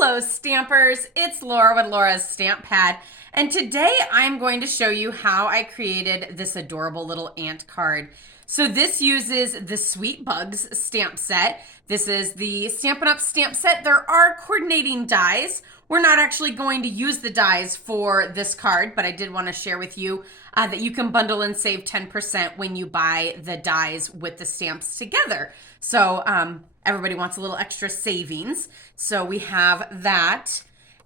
Hello Stampers, it's Laura with Laura's Stamp Pad, and today I'm going to show you how I created this adorable little ant card. So this uses the Sweet Bugs stamp set. This is the Stampin' Up stamp set. There are coordinating dies. We're not actually going to use the dies for this card, but I did want to share with you that you can bundle and save 10% when you buy the dies with the stamps together. So everybody wants a little extra savings. So we have that.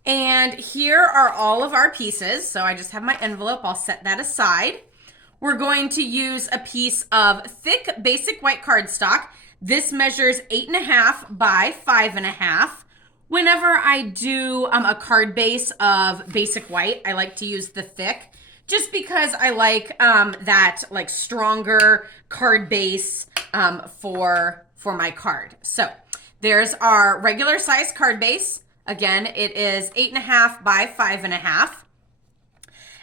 And here are all of our pieces. So I just have my envelope. I'll set that aside. We're going to use a piece of thick basic white cardstock. This measures 8.5 by 5.5. Whenever I do a card base of basic white, I like to use the thick just because I like that like stronger card base for my card. So there's our regular size card base. Again, it is 8.5 by 5.5.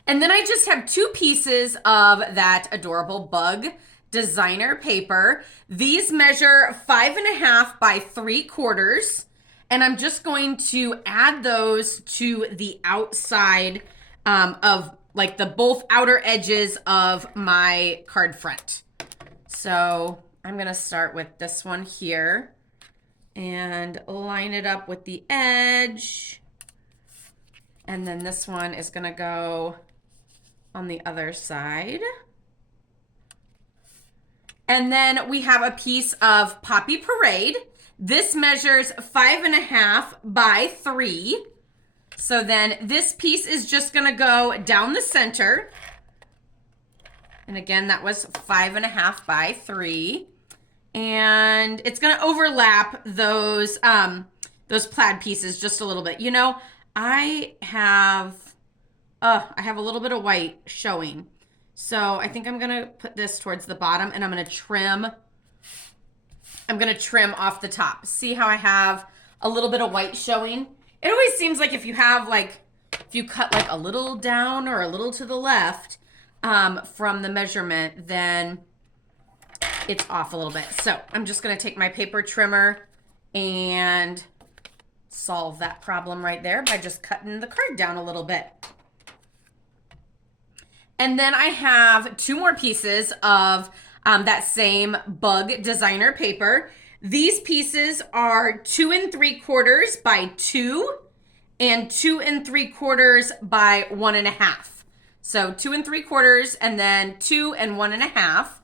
And then I just have two pieces of that adorable bug designer paper. These measure 5.5 by 3/4. And I'm just going to add those to the outside of like the both outer edges of my card front. So I'm gonna start with this one here and line it up with the edge. And then this one is gonna go on the other side. And then we have a piece of Poppy Parade. This measures 5.5 by 3. So then this piece is just gonna go down the center. And again, that was 5.5 by 3. And it's gonna overlap those plaid pieces just a little bit. You know, I have a little bit of white showing. So I think I'm gonna put this towards the bottom and I'm gonna trim off the top. See how I have a little bit of white showing? It always seems like if you cut like a little down or a little to the left from the measurement, then it's off a little bit. So I'm just gonna take my paper trimmer and solve that problem right there by just cutting the card down a little bit. And then I have two more pieces of that same bug designer paper. These pieces are 2 3/4 by 2 and 2 3/4 by 1.5. So 2 3/4 and then 2 and 1.5.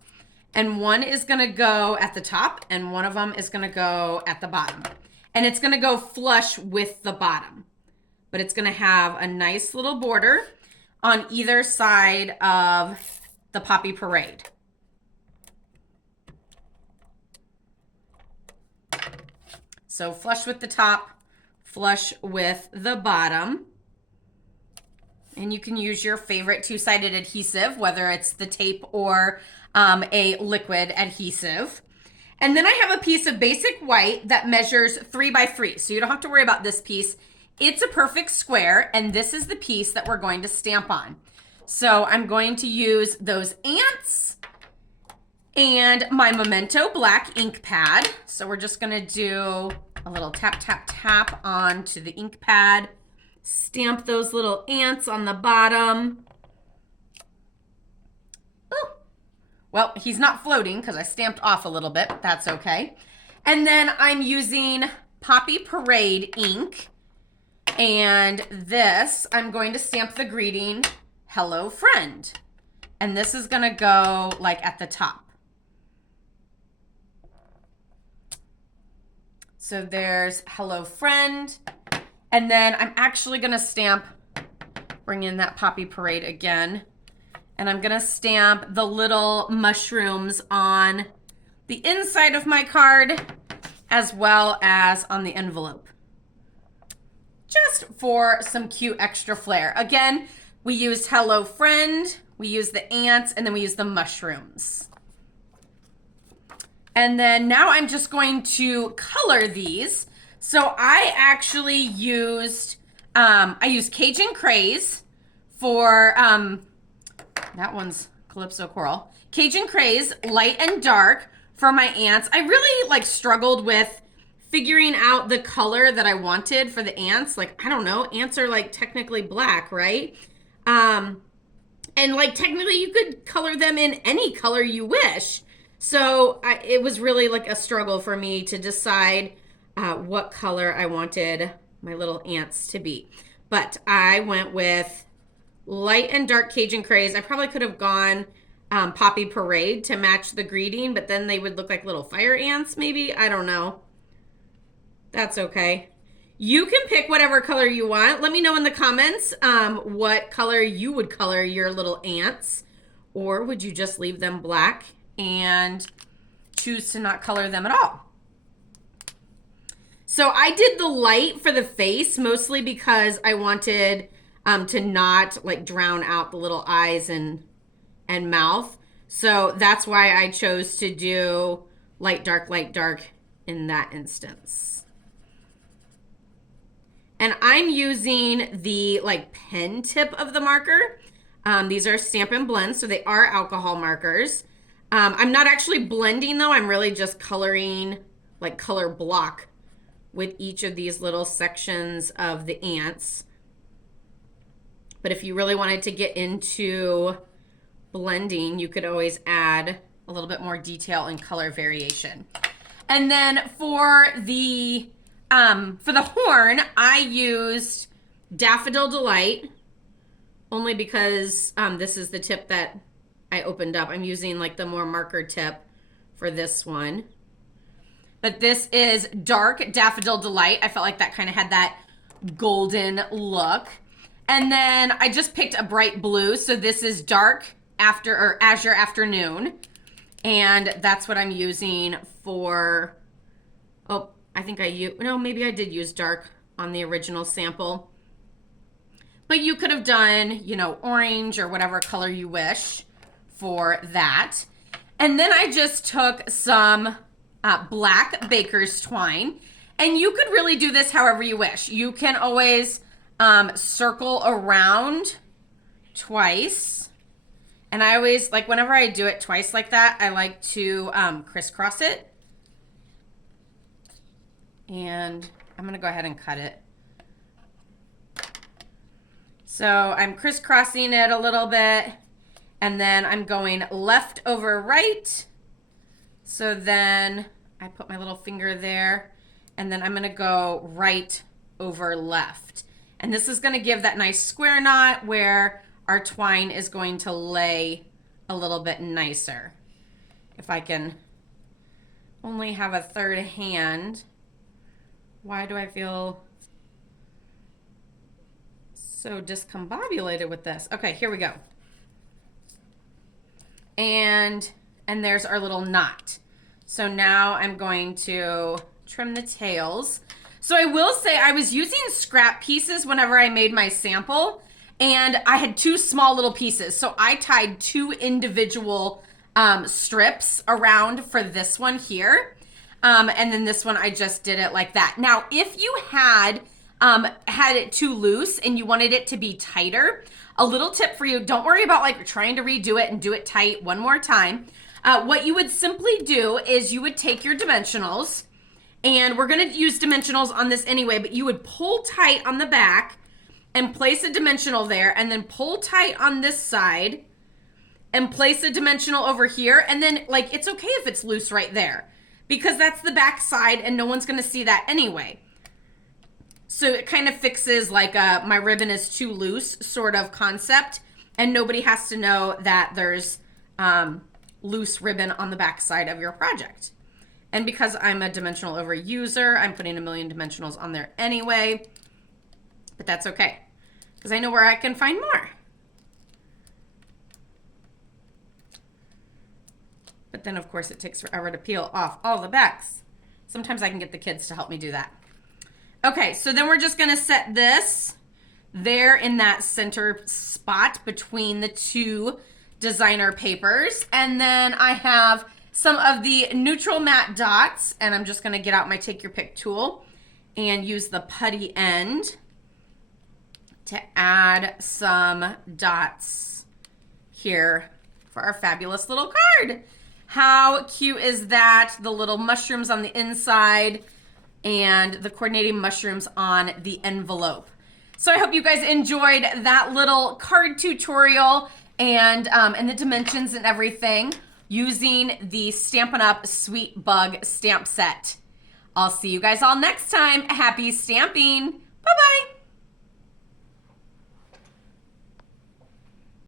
And one is gonna go at the top and one of them is gonna go at the bottom. And it's gonna go flush with the bottom. But it's gonna have a nice little border on either side of the Poppy Parade. So flush with the top, flush with the bottom. And you can use your favorite two-sided adhesive, whether it's the tape or a liquid adhesive. And then I have a piece of basic white that measures 3 by 3. So you don't have to worry about this piece. It's a perfect square, and this is the piece that we're going to stamp on. So I'm going to use those ants and my Memento black ink pad. So we're just gonna do a little tap, tap, tap onto the ink pad, stamp those little ants on the bottom. Ooh. Well, he's not floating because I stamped off a little bit, but that's okay. And then I'm using Poppy Parade ink. And this, I'm going to stamp the greeting, Hello Friend. And this is gonna go like at the top. So there's Hello Friend. And then I'm actually gonna stamp, bring in that Poppy Parade again. And I'm gonna stamp the little mushrooms on the inside of my card as well as on the envelope. Just for some cute extra flair. Again, we used Hello Friend, we used the ants, and then we used the mushrooms. And then now I'm just going to color these. So I actually used, I used Cajun Craze for, that one's Calypso Coral. Cajun Craze, light and dark for my ants. I really struggled with figuring out the color that I wanted for the ants. Like, I don't know, ants are like technically black, right? And like technically you could color them in any color you wish. So it was really like a struggle for me to decide what color I wanted my little ants to be. But I went with light and dark Cajun craze. I probably could have gone Poppy Parade to match the greeting, but then they would look like little fire ants maybe. I don't know. That's okay. You can pick whatever color you want. Let me know in the comments what color you would color your little ants. Or would you just leave them black and choose to not color them at all? So I did the light for the face mostly because I wanted to not like drown out the little eyes and mouth. So that's why I chose to do light, dark in that instance. And I'm using the like pen tip of the marker. These are Stampin' Blends, so they are alcohol markers. I'm not actually blending though. I'm really just coloring like color block with each of these little sections of the ants. But if you really wanted to get into blending, you could always add a little bit more detail and color variation. And then for the horn, I used Daffodil Delight only because this is the tip that I opened up. I'm using like the more marker tip for this one. But this is dark Daffodil Delight. I felt like that kind of had that golden look. And then I just picked a bright blue. So this is dark Azure Afternoon. And that's what I'm using for, oh, I think maybe I did use dark on the original sample. But you could have done, orange or whatever color you wish for that. And then I just took some black baker's twine. And you could really do this however you wish. You can always circle around twice. And I always, like whenever I do it twice like that, I like to crisscross it. And I'm gonna go ahead and cut it. So I'm crisscrossing it a little bit, and then I'm going left over right. So then I put my little finger there, and then I'm gonna go right over left. And this is gonna give that nice square knot where our twine is going to lay a little bit nicer. If I can only have a third hand. Why do I feel so discombobulated with this? Okay, here we go. And there's our little knot. So now I'm going to trim the tails. So I will say I was using scrap pieces whenever I made my sample, and I had two small little pieces. So I tied two individual strips around for this one here. And then this one, I just did it like that. Now, if you had it too loose and you wanted it to be tighter, a little tip for you, don't worry about like trying to redo it and do it tight one more time. What you would simply do is you would take your dimensionals, and we're gonna use dimensionals on this anyway, but you would pull tight on the back and place a dimensional there, and then pull tight on this side and place a dimensional over here. And then like, it's okay if it's loose right there, because that's the back side and no one's gonna see that anyway. So it kind of fixes like my ribbon is too loose sort of concept, and nobody has to know that there's loose ribbon on the back side of your project. And because I'm a dimensional over user, I'm putting a million dimensionals on there anyway, but that's okay, because I know where I can find more. But then of course it takes forever to peel off all the backs. Sometimes I can get the kids to help me do that. Okay, so then we're just gonna set this there in that center spot between the two designer papers. And then I have some of the neutral matte dots, and I'm just gonna get out my take your pick tool and use the putty end to add some dots here for our fabulous little card. How cute is that? The little mushrooms on the inside and the coordinating mushrooms on the envelope. So I hope you guys enjoyed that little card tutorial and the dimensions and everything using the Stampin' Up! Sweet Bug stamp set. I'll see you guys all next time. Happy stamping!